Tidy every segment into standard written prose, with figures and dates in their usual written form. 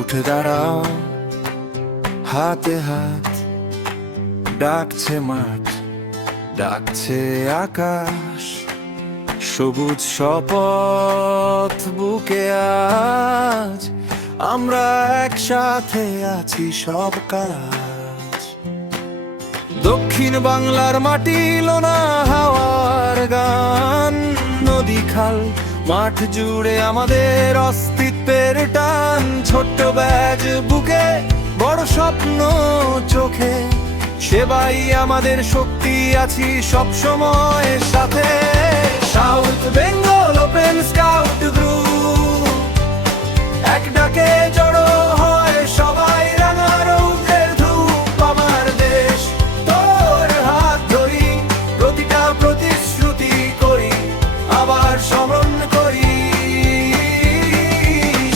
উঠে দাঁড়াও, হাতে হাত, ডাকছে মাঠ, ডাকছে আকাশ, সবুজ শপথ বুকে আজ আমরা একসাথে আছি সব কাজ। দক্ষিণ বাংলার মাটি লোনা হাওয়ার গান, নদী খাল মাঠ জুড়ে আমাদের অস্তিত্বের টান। ছোট্ট ব্যাজ বুকে, বড় স্বপ্ন চোখে, সেবাই আমাদের শক্তি, আছি সব সময় সাথে। South Bengal open scout group, এক ডাকে জড়ো হয় সবাই, রাঙা রৌদ্রের ধূপ। আমার দেশ তোর হাত ধরি, প্রতিটা প্রতিশ্রুতি করি আবার স্মরণ করি।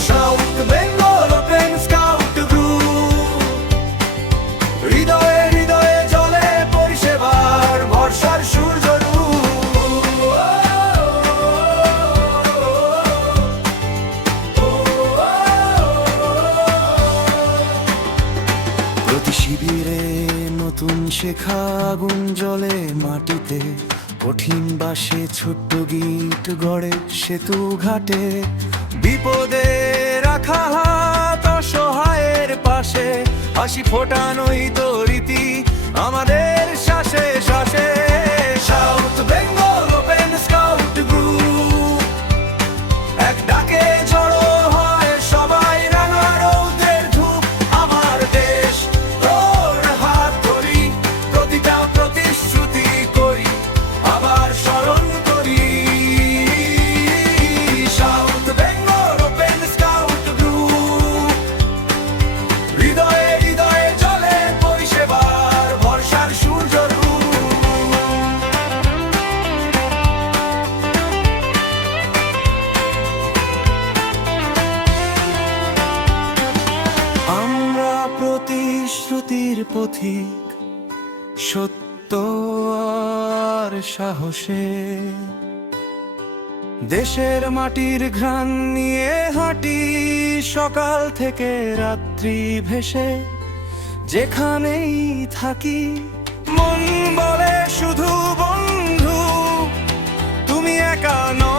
South Bengal open scout group, হৃদয়ে হৃদয়ে জ্বলে পরিষেবার ভরসার সূর্য প্রতি শিবিরে নতুন শেখা আগুন জ্বলে মাটিতে। কঠিন বাসে ছোট্ট গিট গড়ে সেতু ঘাটে, বিপদে রাখা হাত অসহায়ের পাশে। হাসি ফোটানোই তো রীতি আমাদের শ্বাসে শ্বাসে। South Bengal open scout group, এক ডাকে জড়ো হয় সবাই, রাঙা রৌদ্রের ধূপ। আমার দেশ তোর হাত ধরি, প্রতিটা প্রতিশ্রুতি করি আবার স্মরণ করি। South Bengal open scout group, হৃদয়ে হৃদয়ে জ্বলে পরিষেবার ভরসার সূর্য আমরা প্রতিশ্রুতির পথিক, সত্য আর সাহসে। দেশের মাটির ঘ্রাণ নিয়ে হাঁটি সকাল থেকে রাত্রি ভেসে। যেখানেই থাকি মন বলে শুধু বন্ধু, তুমি একা নও।